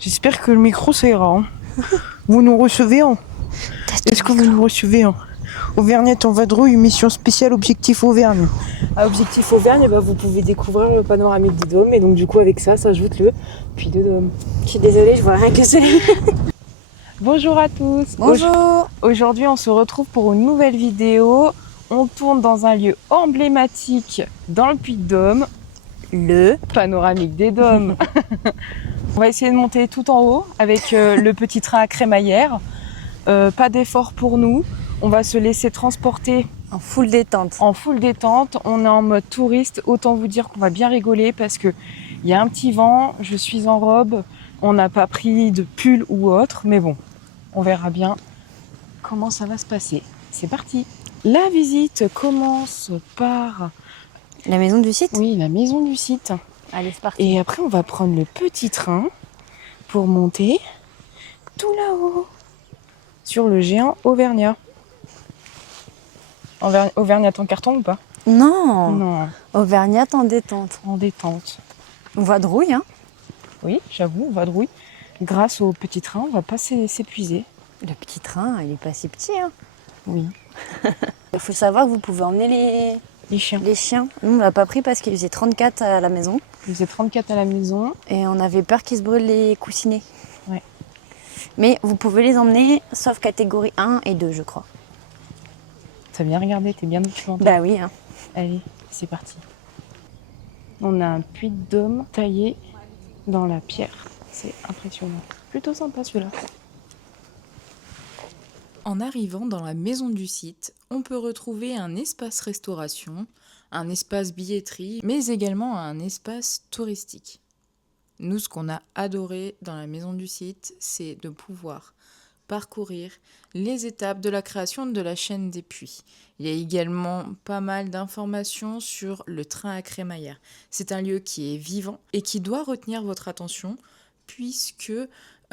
J'espère que le micro ça ira. Hein. Vous nous recevez hein. Est-ce que vous nous recevez hein. Auvergnat en vadrouille, mission spéciale Objectif Auvergne. À Objectif Auvergne, vous pouvez découvrir le panoramique des dômes. Et donc du coup avec ça ajoute le puits de Dôme. Je suis désolée, je vois rien que c'est. Bonjour à tous. Bonjour. Aujourd'hui on se retrouve pour une nouvelle vidéo. On tourne dans un lieu emblématique dans le Puy-de-Dôme. Le panoramique des Dômes. On va essayer de monter tout en haut avec le petit train à crémaillère. Pas d'effort pour nous. On va se laisser transporter En full détente. en full détente. On est en mode touriste. Autant vous dire qu'on va bien rigoler parce que il y a un petit vent. Je suis en robe. On n'a pas pris de pull ou autre. Mais bon, on verra bien comment ça va se passer. C'est parti. La visite commence par... La maison du site. Oui, la maison du site. Allez, c'est parti. Et après, on va prendre le petit train pour monter tout là-haut sur le géant Auvergnat. Auvergnat en carton ou pas? Non. Non, Auvergnat en détente. en détente. On vadrouille, hein. Oui, j'avoue, on vadrouille. Grâce au petit train, on va pas s'épuiser. Le petit train, il est pas si petit, hein. Oui, Il faut savoir que vous pouvez emmener les chiens. les chiens. Nous, on l'a pas pris parce qu'il faisait 34 à la maison. Il faisait 34 à la maison. Et on avait peur qu'ils se brûlent les coussinets. Ouais. Mais vous pouvez les emmener, sauf catégorie 1 et 2, je crois. T'as bien regardé, t'es bien documenté. Bah oui, hein. Allez, c'est parti. On a un puits de Dôme taillé dans la pierre. C'est impressionnant. Plutôt sympa celui-là. En arrivant dans la maison du site, on peut retrouver un espace restauration, un espace billetterie, mais également un espace touristique. Nous, ce qu'on a adoré dans la maison du site, c'est de pouvoir parcourir les étapes de la création de la chaîne des puits. Il y a également pas mal d'informations sur le train à crémaillère. C'est un lieu qui est vivant et qui doit retenir votre attention puisque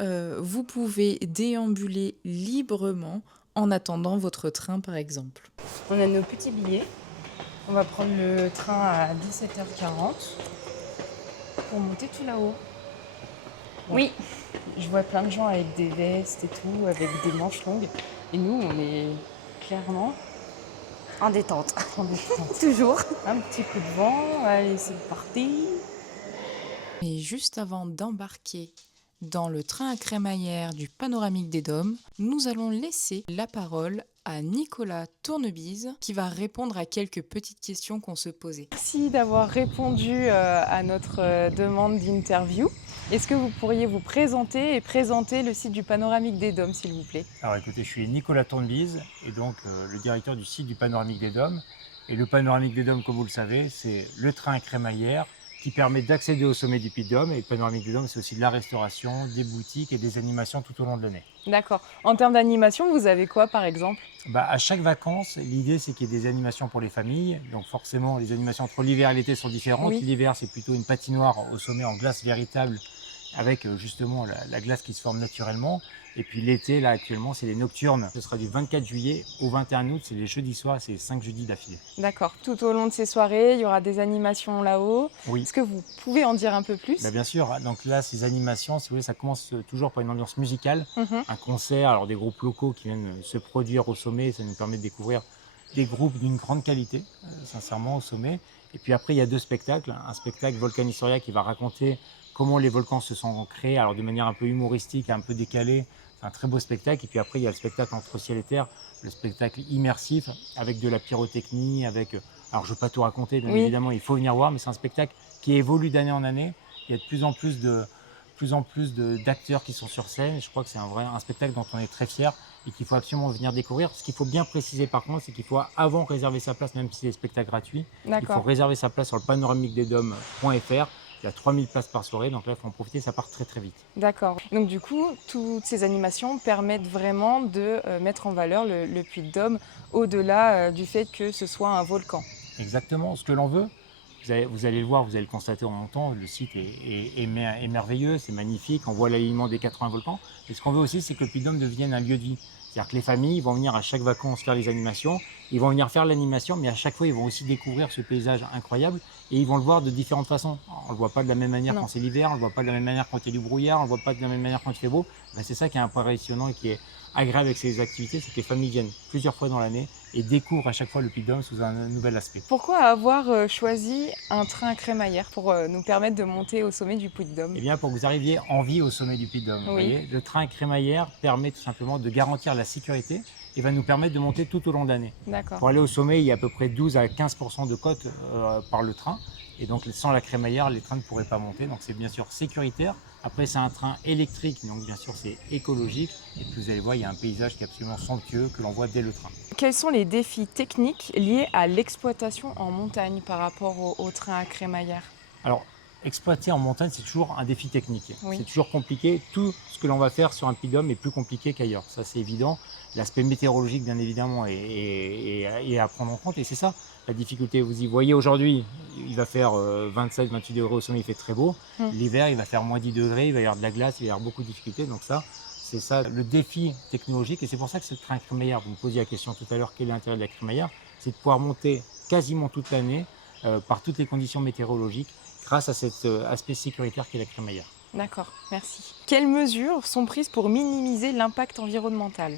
vous pouvez déambuler librement en attendant votre train par exemple. On a nos petits billets. On va prendre le train à 17h40 pour monter tout là-haut. Bon. Oui. Je vois plein de gens avec des vestes et tout, avec des manches longues. Et nous, on est clairement En détente. en détente. Toujours. Un petit coup de vent, allez, c'est parti. Et juste avant d'embarquer dans le train à crémaillère du panoramique des Dômes, nous allons laisser la parole à Nicolas Tournebise qui va répondre à quelques petites questions qu'on se posait. Merci d'avoir répondu à notre demande d'interview. Est-ce que vous pourriez vous présenter et présenter le site du panoramique des Dômes, s'il vous plaît? Alors écoutez, je suis Nicolas Tournebise et donc le directeur du site du panoramique des Dômes. Et le panoramique des Dômes, comme vous le savez, c'est le train à crémaillère qui permet d'accéder au sommet du Puy-de-Dôme. Et le panoramique des Dômes, c'est aussi de la restauration, des boutiques et des animations tout au long de l'année. D'accord. En termes d'animation, vous avez quoi par exemple? À chaque vacances, l'idée c'est qu'il y ait des animations pour les familles. Donc forcément, les animations entre l'hiver et l'été sont différentes. Oui. L'hiver, c'est plutôt une patinoire au sommet en glace véritable avec justement la glace qui se forme naturellement. Et puis l'été, là actuellement, c'est les nocturnes. Ce sera du 24 juillet au 21 août, c'est les jeudis soirs, c'est 5 jeudis d'affilée. D'accord. Tout au long de ces soirées, il y aura des animations là-haut. Oui. Est-ce que vous pouvez en dire un peu plus? Bien sûr, donc là, ces animations, si vous voulez, ça commence toujours par une ambiance musicale, Mhm. un concert, alors des groupes locaux qui viennent se produire au sommet, ça nous permet de découvrir des groupes d'une grande qualité, sincèrement, au sommet. Et puis après, il y a deux spectacles. Un spectacle Volcanistoria qui va raconter comment les volcans se sont créés, alors de manière un peu humoristique, un peu décalée. C'est un très beau spectacle. Et puis après, il y a le spectacle Entre ciel et terre, le spectacle immersif avec de la pyrotechnie, avec... Alors, je ne veux pas tout raconter, bien Oui. évidemment, il faut venir voir, mais c'est un spectacle qui évolue d'année en année. Il y a de plus en plus d'acteurs qui sont sur scène. Et je crois que c'est un spectacle dont on est très fiers et qu'il faut absolument venir découvrir. Ce qu'il faut bien préciser par contre, c'est qu'il faut avant réserver sa place, même si c'est des spectacles gratuits. Il faut D'accord. réserver sa place sur le panoramiquedesdômes.fr. Il y a 3000 places par soirée, donc là, il faut en profiter, ça part très très vite. D'accord. Donc du coup, toutes ces animations permettent vraiment de mettre en valeur le Puy-de-Dôme au-delà du fait que ce soit un volcan. Exactement, ce que l'on veut, Vous allez le voir, vous allez le constater en montant, le site est merveilleux, c'est magnifique, on voit l'alignement des 80 volcans. Et ce qu'on veut aussi, c'est que le Puy-de-Dôme devienne un lieu de vie. C'est-à-dire que les familles vont venir à chaque vacances faire les animations, ils vont venir faire l'animation, mais à chaque fois, ils vont aussi découvrir ce paysage incroyable et ils vont le voir de différentes façons. On ne le voit pas de la même manière quand c'est l'hiver, on ne le voit pas de la même manière quand il y a du brouillard, on ne le voit pas de la même manière quand il fait beau. Ben, c'est ça qui est impressionnant et qui est agréable avec ces activités, c'est que les familles viennent plusieurs fois dans l'année et découvrent à chaque fois le Puy-de-Dôme sous un nouvel aspect. Pourquoi avoir choisi un train crémaillère pour nous permettre de monter au sommet du Puy-de-Dôme? Eh bien, pour que vous arriviez en vie au sommet du Puy-de-Dôme. Vous voyez, le train crémaillère permet tout simplement de garantir la sécurité et va nous permettre de monter tout au long de l'année. D'accord. Pour aller au sommet, il y a à peu près 12 à 15% de cote par le train. Et donc, sans la crémaillère, les trains ne pourraient pas monter. Donc, c'est bien sûr sécuritaire. Après, c'est un train électrique, donc bien sûr, c'est écologique. Et puis, vous allez voir, il y a un paysage qui est absolument somptueux que l'on voit dès le train. Quels sont les défis techniques liés à l'exploitation en montagne par rapport au train à crémaillère? Alors, exploiter en montagne, c'est toujours un défi technique. Oui. C'est toujours compliqué. Tout ce que l'on va faire sur un Puy-de-Dôme est plus compliqué qu'ailleurs. Ça, c'est évident. L'aspect météorologique, bien évidemment, est à prendre en compte. Et c'est ça, la difficulté. Vous y voyez aujourd'hui, il va faire 27, 28 degrés au sommet, il fait très beau. L'hiver, il va faire moins 10 degrés, il va y avoir de la glace, il va y avoir beaucoup de difficultés. Donc ça, c'est ça le défi technologique. Et c'est pour ça que ce train crémaillère, vous me posiez la question tout à l'heure, quel est l'intérêt de la crémaillère? C'est de pouvoir monter quasiment toute l'année par toutes les conditions météorologiques grâce à cet aspect sécuritaire qu'est la crémaillère. D'accord, merci. Quelles mesures sont prises pour minimiser l'impact environnemental?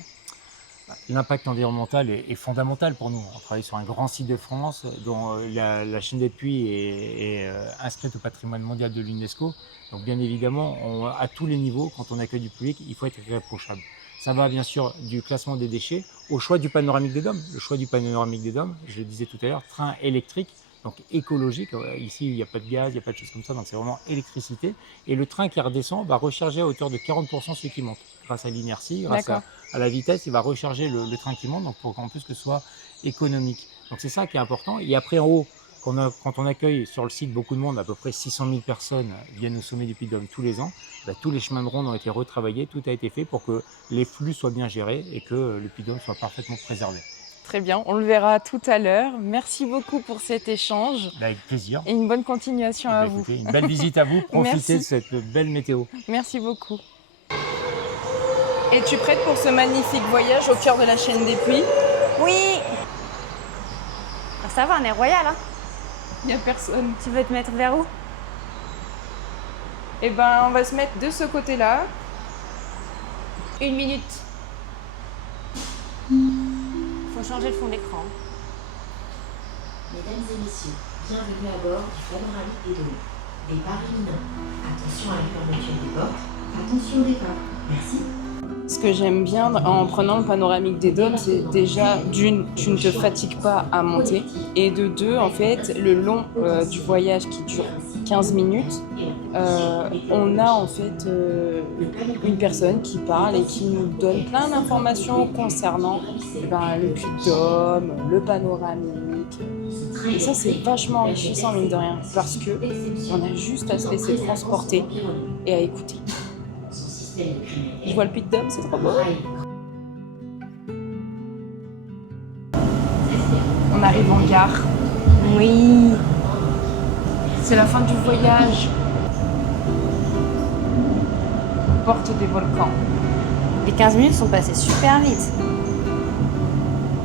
L'impact environnemental est fondamental pour nous. On travaille sur un grand site de France dont la chaîne des Puys est inscrite au patrimoine mondial de l'UNESCO. Donc bien évidemment, à tous les niveaux, quand on accueille du public, il faut être irréprochable. Ça va bien sûr du classement des déchets au choix du panoramique des dômes. Le choix du panoramique des dômes, je le disais tout à l'heure, train électrique, donc écologique. Ici, il n'y a pas de gaz, il n'y a pas de choses comme ça, donc c'est vraiment électricité. Et le train qui redescend va recharger à hauteur de 40% ceux qui montent. Grâce à l'inertie, grâce à la vitesse, il va recharger le train qui monte, donc pour qu'en plus que ce soit économique. Donc c'est ça qui est important. Et après en haut, quand on accueille sur le site beaucoup de monde, à peu près 600 000 personnes viennent au sommet du Puy-de-Dôme tous les ans, tous les chemins de ronde ont été retravaillés, tout a été fait pour que les flux soient bien gérés et que le Puy-de-Dôme soit parfaitement préservé. Très bien, on le verra tout à l'heure. Merci beaucoup pour cet échange. Avec plaisir. Et une bonne continuation à vous. Écoutez, une belle visite à vous, profitez de cette belle météo. Merci beaucoup. Es-tu prête pour ce magnifique voyage au cœur de la chaîne des Puys? Oui. Ah, ça va, on est royal, hein? Il n'y a personne. Tu veux te mettre vers où? Eh ben, on va se mettre de ce côté-là. 1 minute. Faut changer le fond d'écran. Mesdames et messieurs, bienvenue à bord du panoramique des dômes. Départ imminent. Attention à la fermeture des portes. Attention au départ. Merci. Ce que j'aime bien en prenant le panoramique des dômes, c'est déjà d'une, tu ne te fatigues pas à monter, et de deux, en fait, le long du voyage qui dure 15 minutes, on a en fait une personne qui parle et qui nous donne plein d'informations concernant le Puy-de-Dôme, le panoramique. Et ça, c'est vachement enrichissant, mine de rien, parce que on a juste à se laisser transporter et à écouter. Je vois le Puy-de-Dôme, c'est trop beau. On arrive en gare. Oui. C'est la fin du voyage. Porte des volcans. Les 15 minutes sont passées super vite.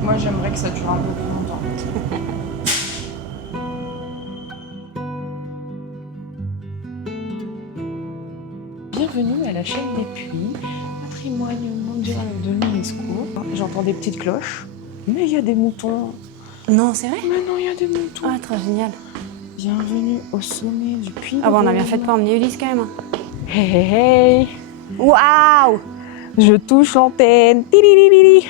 Moi, j'aimerais que ça dure un peu plus longtemps. Bienvenue à la chaîne des Puys, patrimoine mondial de l'UNESCO. J'entends des petites cloches, mais il y a des moutons. Non, c'est vrai? Mais non, il y a des moutons. Ah, trop génial. Bienvenue au sommet du Puy. Ah bon, on a bien fait de pas emmener Ulysse quand même. Hey, hey, hey. Waouh! Je touche l'antenne. Tililili.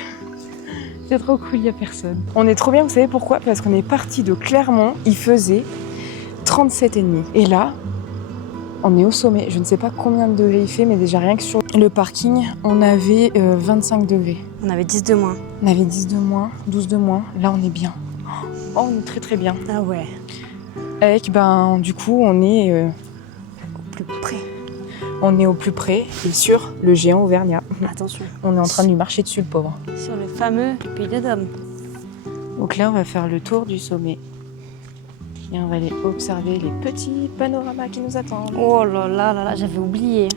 C'est trop cool, il n'y a personne. On est trop bien, vous savez pourquoi? Parce qu'on est parti de Clermont, il faisait 37,5. Et là, on est au sommet. Je ne sais pas combien de degrés il fait, mais déjà rien que sur le parking, on avait 25 degrés. On avait 10 de moins. On avait 10 de moins, 12 de moins. Là, on est bien. Oh, on est très très bien. Ah ouais. Avec, du coup, on est Au plus près. on est au plus près et sur le géant auvergnat. Attention. On est en train de lui marcher dessus, le pauvre. Sur le fameux Puy-de-Dôme. Donc là, on va faire le tour du sommet. Et on va aller observer les petits panoramas qui nous attendent. Oh là là là là, j'avais oublié.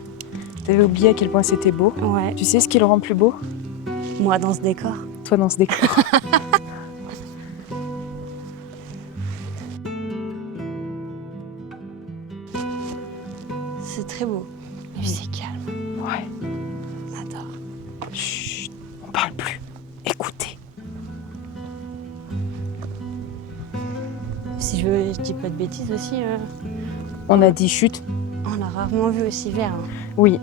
T'avais oublié à quel point c'était beau. Ouais. Tu sais ce qui le rend plus beau? Moi dans ce décor. Toi dans ce décor. C'est très beau. Et puis c'est calme. Ouais. J'adore. Chut, on parle plus. Écoutez. Si je dis pas de bêtises aussi, On a dit chut. on l'a rarement vu aussi vert. Hein. Oui.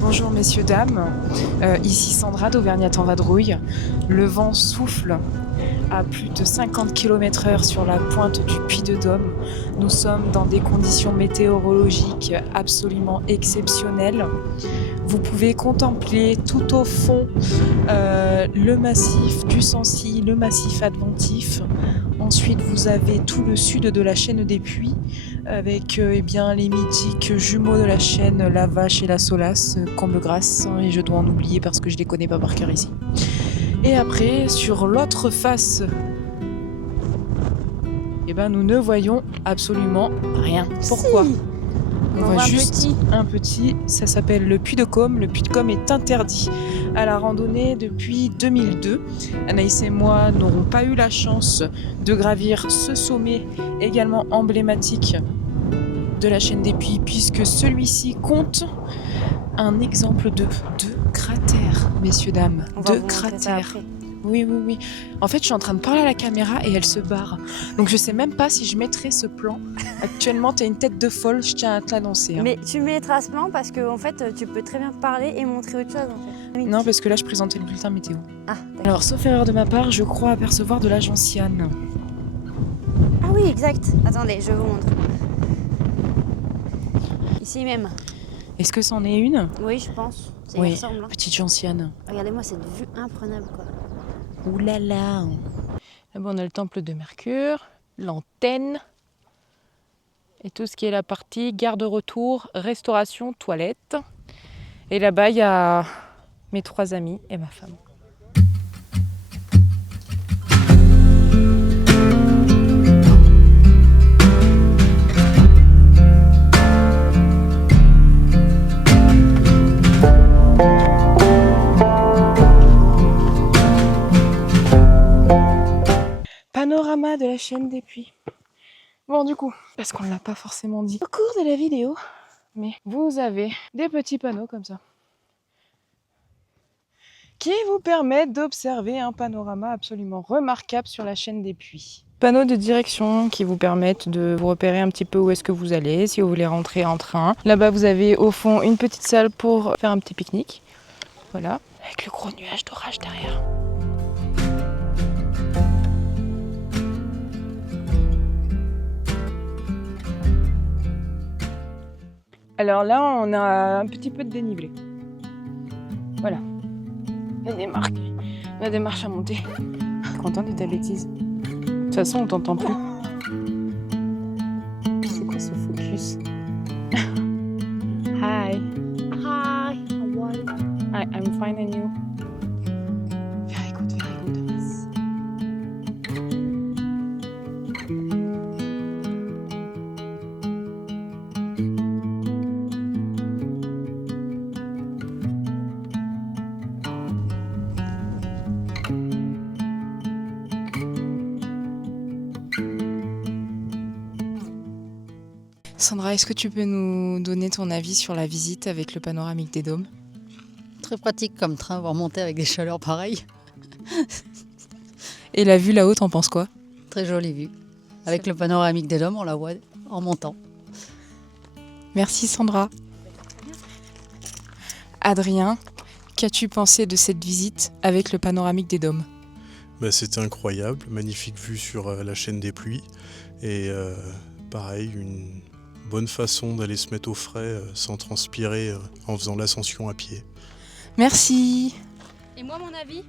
Bonjour messieurs, dames. Ici Sandra d'Auvergnat en Vadrouille. Le vent souffle à plus de 50 km/h sur la pointe du Puy-de-Dôme. Nous sommes dans des conditions météorologiques absolument exceptionnelles. Vous pouvez contempler tout au fond le massif du Sancy, le massif atlantif. Ensuite, vous avez tout le sud de la chaîne des Puys avec les mythiques jumeaux de la chaîne, la Vache et la Solace, Combegrasse, et je dois en oublier parce que je les connais pas par cœur ici. Et après, sur l'autre face, nous ne voyons absolument rien. Pourquoi ? Si. On voit juste un petit, ça s'appelle le Puy de Côme. Le Puy de Côme est interdit à la randonnée depuis 2002. Anaïs et moi n'aurons pas eu la chance de gravir ce sommet également emblématique de la chaîne des Puys, puisque celui-ci compte un exemple de cratère, messieurs, dames. On va De vous montrer ça cratère. après. Oui. En fait, je suis en train de parler à la caméra et elle se barre. Donc je sais même pas si je mettrai ce plan. Actuellement, tu as une tête de folle, je tiens à te l'annoncer. Hein. Mais tu mettras ce plan parce que en fait, tu peux très bien parler et montrer autre chose en fait. Non, parce que là, je présentais le bulletin météo. Ah, d'accord. Alors, sauf erreur de ma part, je crois apercevoir de la gentiane. Ah oui, exact. Attendez, je vous montre. Ici même. Est-ce que c'en est une? Oui, je pense. Ça Oui. y ressemble. Hein. Petite gentiane. Regardez-moi cette vue imprenable quoi. Ouh là là. Là-bas, on a le temple de Mercure, l'antenne, et tout ce qui est la partie garde-retour, restauration, toilette. Et là-bas, il y a mes 3 amis et ma femme. Panorama de la chaîne des Puys. Bon, du coup, parce qu'on ne l'a pas forcément dit au cours de la vidéo, mais vous avez des petits panneaux comme ça qui vous permettent d'observer un panorama absolument remarquable sur la chaîne des Puys. Panneaux de direction qui vous permettent de vous repérer un petit peu où est-ce que vous allez, si vous voulez rentrer en train. Là-bas, vous avez au fond une petite salle pour faire un petit pique-nique. Voilà, avec le gros nuage d'orage derrière. Alors là, on a un petit peu de dénivelé. Voilà. Il y a des marches à monter. Je suis contente de ta bêtise. De toute façon, on t'entend plus. C'est quoi ce focus? Hi. Hi, how are you? I'm fine and you? Very good, very good. Sandra, est-ce que tu peux nous donner ton avis sur la visite avec le panoramique des Dômes? Très pratique comme train, voir monter avec des chaleurs pareilles. Et la vue là-haut, t'en penses quoi? Très jolie vue. Avec le panoramique des Dômes, on la voit en montant. Merci Sandra. Adrien, qu'as-tu pensé de cette visite avec le panoramique des Dômes? C'était incroyable, magnifique vue sur la chaîne des Puys. Et pareil, une bonne façon d'aller se mettre au frais sans transpirer en faisant l'ascension à pied. Merci. Et moi, mon avis?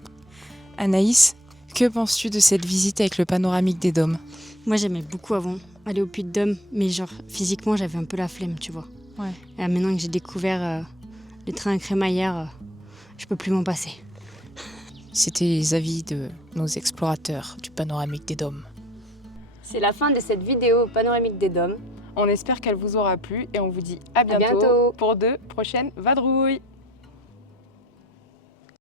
Anaïs, que penses-tu de cette visite avec le panoramique des Dômes? Moi, j'aimais beaucoup avant aller au Puy-de-Dôme, mais genre physiquement, j'avais un peu la flemme, tu vois. Ouais. Et maintenant que j'ai découvert le train crémaillère, je peux plus m'en passer. C'était les avis de nos explorateurs du panoramique des Dômes. C'est la fin de cette vidéo panoramique des Dômes. On espère qu'elle vous aura plu et on vous dit à bientôt bientôt. pour de prochaines vadrouilles.